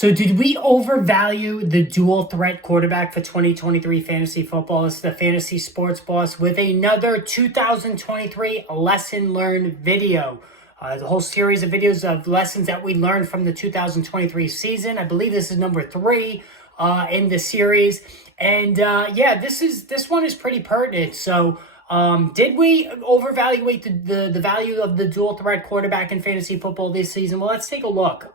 So did we overvalue the dual threat quarterback for 2023 fantasy football? This is the Fantasy Sports Boss with another 2023 lesson learned video. The whole series of videos of lessons that we learned from the 2023 season. I believe this is number 3 in the series. And this one is pretty pertinent. So did we overvaluate the value of the dual threat quarterback in fantasy football this season? Well, let's take a look.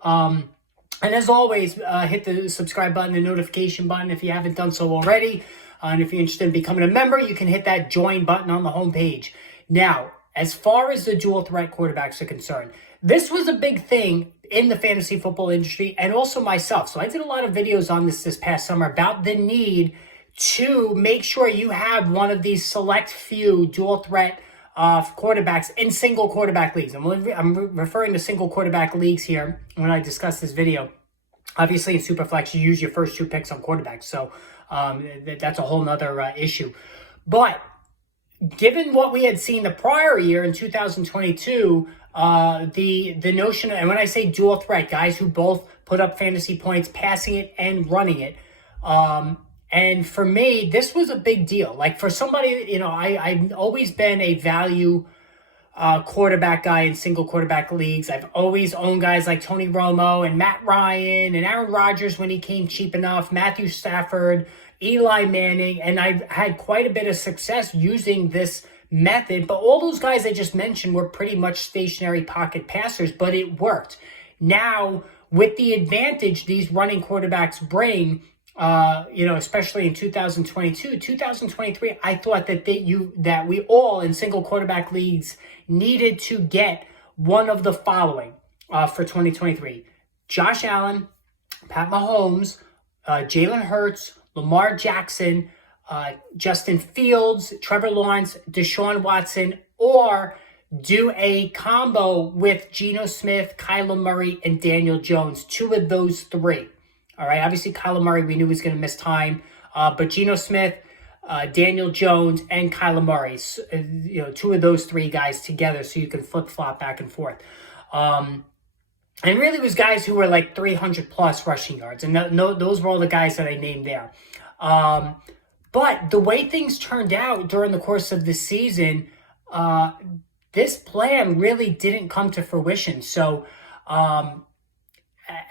And as always, hit the subscribe button, the notification button if you haven't done so already. And if you're interested in becoming a member, you can hit that join button on the homepage. Now, as far as the dual threat quarterbacks are concerned, this was a big thing in the fantasy football industry and also myself. So I did a lot of videos on this past summer about the need to make sure you have one of these select few dual threat quarterbacks in single quarterback leagues. I'm referring to single quarterback leagues here when I discuss this video. Obviously, in Superflex, you use your first 2 picks on quarterbacks, so that's a whole nother issue. But given what we had seen the prior year in 2022, the notion, and when I say dual threat, guys who both put up fantasy points, passing it and running it, and for me, this was a big deal. Like for somebody, I've always been a value quarterback guy in single quarterback leagues. I've always owned guys like Tony Romo and Matt Ryan and Aaron Rodgers when he came cheap enough, Matthew Stafford, Eli Manning, and I've had quite a bit of success using this method. But all those guys I just mentioned were pretty much stationary pocket passers, but it worked. Now, with the advantage these running quarterbacks bring, especially in 2022, 2023, I thought that we all in single quarterback leagues needed to get one of the following for 2023: Josh Allen, Pat Mahomes, Jalen Hurts, Lamar Jackson, Justin Fields, Trevor Lawrence, Deshaun Watson, or do a combo with Geno Smith, Kyler Murray, and Daniel Jones. 2 of those 3. All right, obviously Kyler Murray, we knew he was going to miss time, but Geno Smith, Daniel Jones, and Kyler Murray, 2 of those 3 guys together, so you can flip-flop back and forth. And really, it was guys who were like 300-plus rushing yards, and those were all the guys that I named there. But the way things turned out during the course of the season, this plan really didn't come to fruition. So,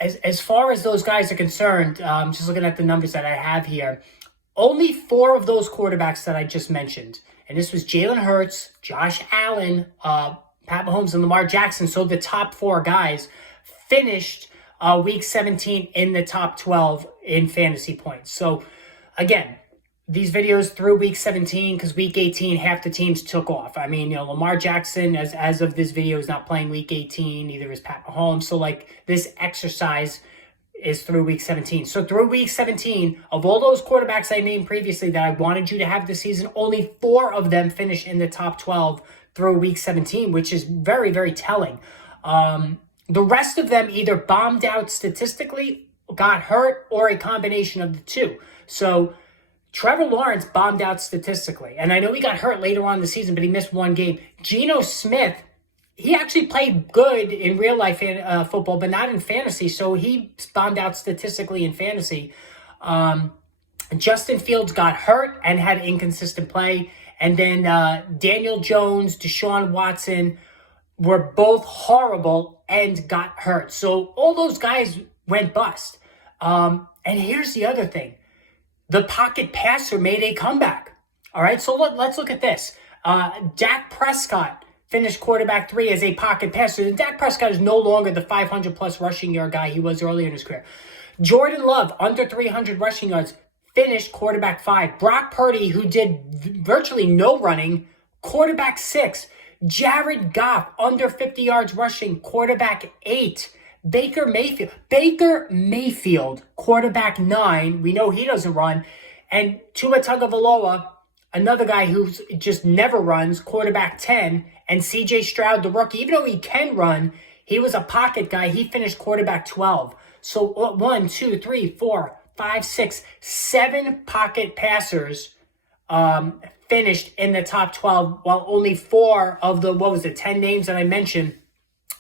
as far as those guys are concerned, just looking at the numbers that I have here, only 4 of those quarterbacks that I just mentioned, and this was Jalen Hurts, Josh Allen, Pat Mahomes, and Lamar Jackson, so the top 4 guys finished week 17 in the top 12 in fantasy points. So again, these videos through week 17, because week 18, half the teams took off. I mean, Lamar Jackson, as of this video, is not playing week 18. Neither is Pat Mahomes. So, this exercise is through week 17. So, through week 17, of all those quarterbacks I named previously that I wanted you to have this season, only 4 of them finished in the top 12 through week 17, which is very, very telling. The rest of them either bombed out statistically, got hurt, or a combination of the 2. So, Trevor Lawrence bombed out statistically. And I know he got hurt later on in the season, but he missed 1 game. Geno Smith, he actually played good in real life football, but not in fantasy. So he bombed out statistically in fantasy. Justin Fields got hurt and had inconsistent play. And then Daniel Jones, Deshaun Watson were both horrible and got hurt. So all those guys went bust. And here's the other thing. The pocket passer made a comeback. All right, so let's look at this. Dak Prescott finished quarterback 3 as a pocket passer. Dak Prescott is no longer the 500-plus rushing yard guy he was earlier in his career. Jordan Love, under 300 rushing yards, finished quarterback 5. Brock Purdy, who did virtually no running, quarterback 6. Jared Goff, under 50 yards rushing, quarterback 8. Baker Mayfield, quarterback 9. We know he doesn't run. And Tua Tagovailoa, another guy who just never runs, quarterback 10. And C.J. Stroud, the rookie, even though he can run, he was a pocket guy. He finished quarterback 12. So 1, 2, 3, 4, 5, 6, 7 pocket passers finished in the top 12, while only 4 of the 10 names that I mentioned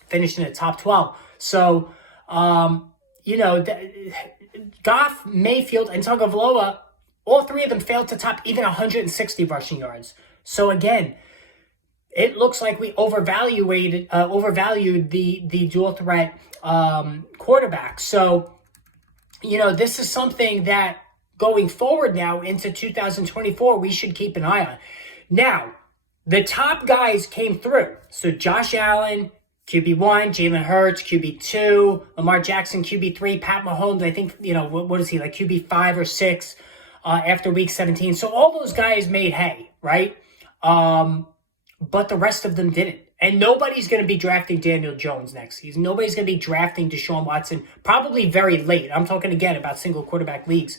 finished in the top 12. So, Goff, Mayfield, and Tagovailoa, all three of them failed to top even 160 rushing yards. So again, it looks like we overvalued the dual threat quarterback. So, this is something that going forward now into 2024, we should keep an eye on. Now, the top guys came through. So Josh Allen, QB1, Jalen Hurts, QB2, Lamar Jackson, QB3, Pat Mahomes, I think, what is he, like QB5 or 6 after week 17. So all those guys made hay, right? But the rest of them didn't. And nobody's going to be drafting Daniel Jones next season. Nobody's going to be drafting Deshaun Watson, probably very late. I'm talking again about single quarterback leagues.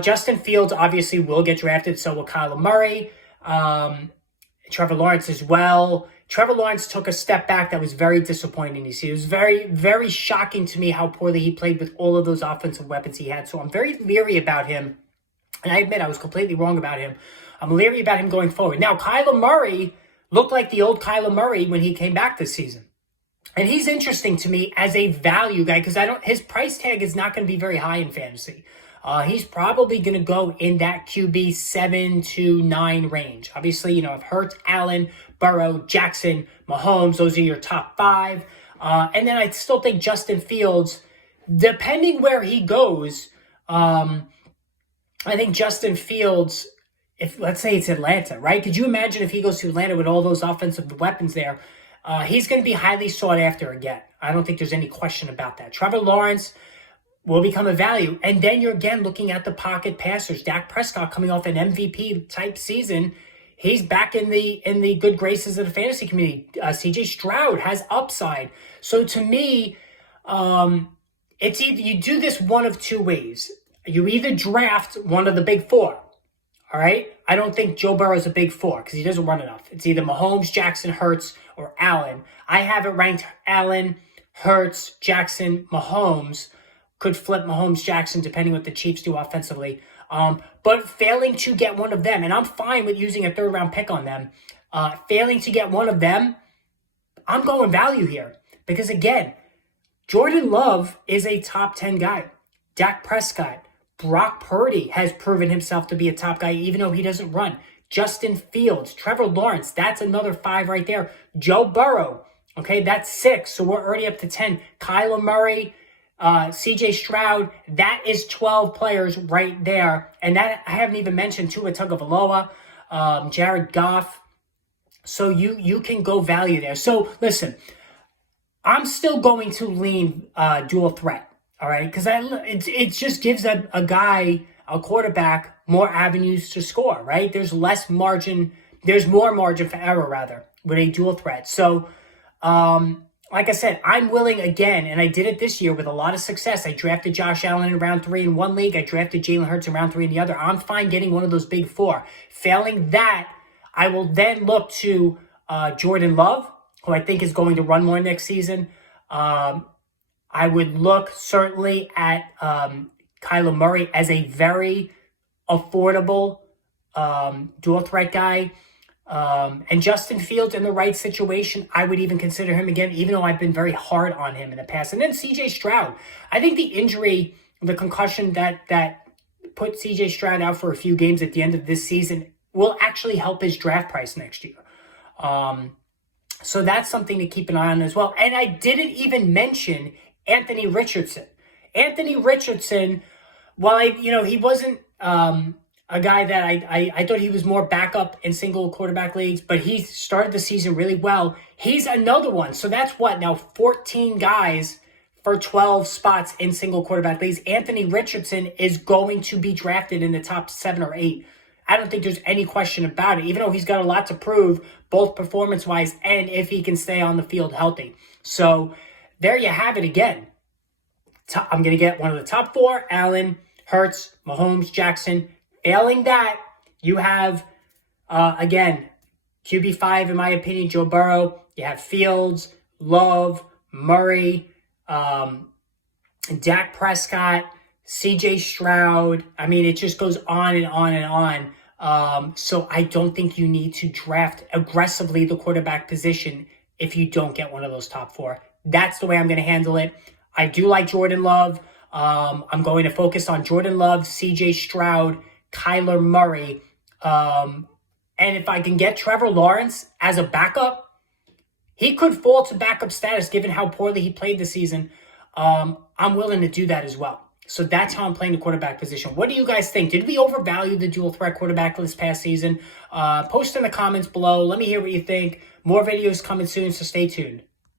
Justin Fields obviously will get drafted, so will Kyler Murray. Trevor Lawrence as well. Trevor Lawrence took a step back that was very disappointing to see. It was very, very shocking to me how poorly he played with all of those offensive weapons he had. So I'm very leery about him. And I admit I was completely wrong about him. I'm leery about him going forward. Now, Kyler Murray looked like the old Kyler Murray when he came back this season. And he's interesting to me as a value guy because his price tag is not going to be very high in fantasy. He's probably going to go in that QB 7 to 9 range. Obviously, if Hurts, Allen, Burrow, Jackson, Mahomes, those are your top 5. And then I still think Justin Fields, depending where he goes, I think Justin Fields, if let's say it's Atlanta, right? Could you imagine if he goes to Atlanta with all those offensive weapons there? He's going to be highly sought after again. I don't think there's any question about that. Trevor Lawrence will become a value. And then you're again looking at the pocket passers. Dak Prescott coming off an MVP type season. He's back in the good graces of the fantasy community. CJ Stroud has upside. So to me, it's either you do this one of two ways. You either draft one of the big 4. All right? I don't think Joe Burrow is a big 4 because he doesn't run enough. It's either Mahomes, Jackson, Hurts, or Allen. I have it ranked Allen, Hurts, Jackson, Mahomes. Could flip Mahomes, Jackson, depending what the Chiefs do offensively. But failing to get one of them, and I'm fine with using a 3rd-round pick on them. Failing to get one of them, I'm going value here. Because again, Jordan Love is a top 10 guy. Dak Prescott, Brock Purdy has proven himself to be a top guy even though he doesn't run. Justin Fields, Trevor Lawrence, that's another 5 right there. Joe Burrow, okay, that's 6, so we're already up to 10. Kyler Murray, CJ Stroud, that is 12 players right there. And that I haven't even mentioned Tua Tagovailoa, Jared Goff. So you can go value there. So listen, I'm still going to lean dual threat, all right? Because it just gives a guy, a quarterback, more avenues to score, right? There's more margin for error, rather, with a dual threat. So, like I said, I'm willing again, and I did it this year with a lot of success. I drafted Josh Allen in round 3 in one league. I drafted Jalen Hurts in round 3 in the other. I'm fine getting one of those big 4. Failing that, I will then look to Jordan Love, who I think is going to run more next season. I would look certainly at Kyler Murray as a very affordable dual threat guy. And Justin Fields in the right situation, I would even consider him again, even though I've been very hard on him in the past. And then CJ Stroud. I think the injury, the concussion that put CJ Stroud out for a few games at the end of this season will actually help his draft price next year. So that's something to keep an eye on as well. And I didn't even mention Anthony Richardson. Anthony Richardson, while he wasn't a guy that I thought he was more backup in single quarterback leagues, but he started the season really well. He's another one. So that's what now 14 guys for 12 spots in single quarterback leagues. Anthony Richardson is going to be drafted in the top 7 or 8. I don't think there's any question about it, even though he's got a lot to prove, both performance-wise and if he can stay on the field healthy. So there you have it again. I'm going to get one of the top 4, Allen, Hurts, Mahomes, Jackson. Failing that, you have, again, QB5, in my opinion, Joe Burrow. You have Fields, Love, Murray, Dak Prescott, CJ Stroud. I mean, it just goes on and on and on. So I don't think you need to draft aggressively the quarterback position if you don't get one of those top 4. That's the way I'm going to handle it. I do like Jordan Love. I'm going to focus on Jordan Love, CJ Stroud, Kyler Murray. And if I can get Trevor Lawrence as a backup, he could fall to backup status given how poorly he played this season. I'm willing to do that as well. So that's how I'm playing the quarterback position. What do you guys think? Did we overvalue the dual threat quarterback this past season? Post in the comments below. Let me hear what you think. More videos coming soon, so stay tuned.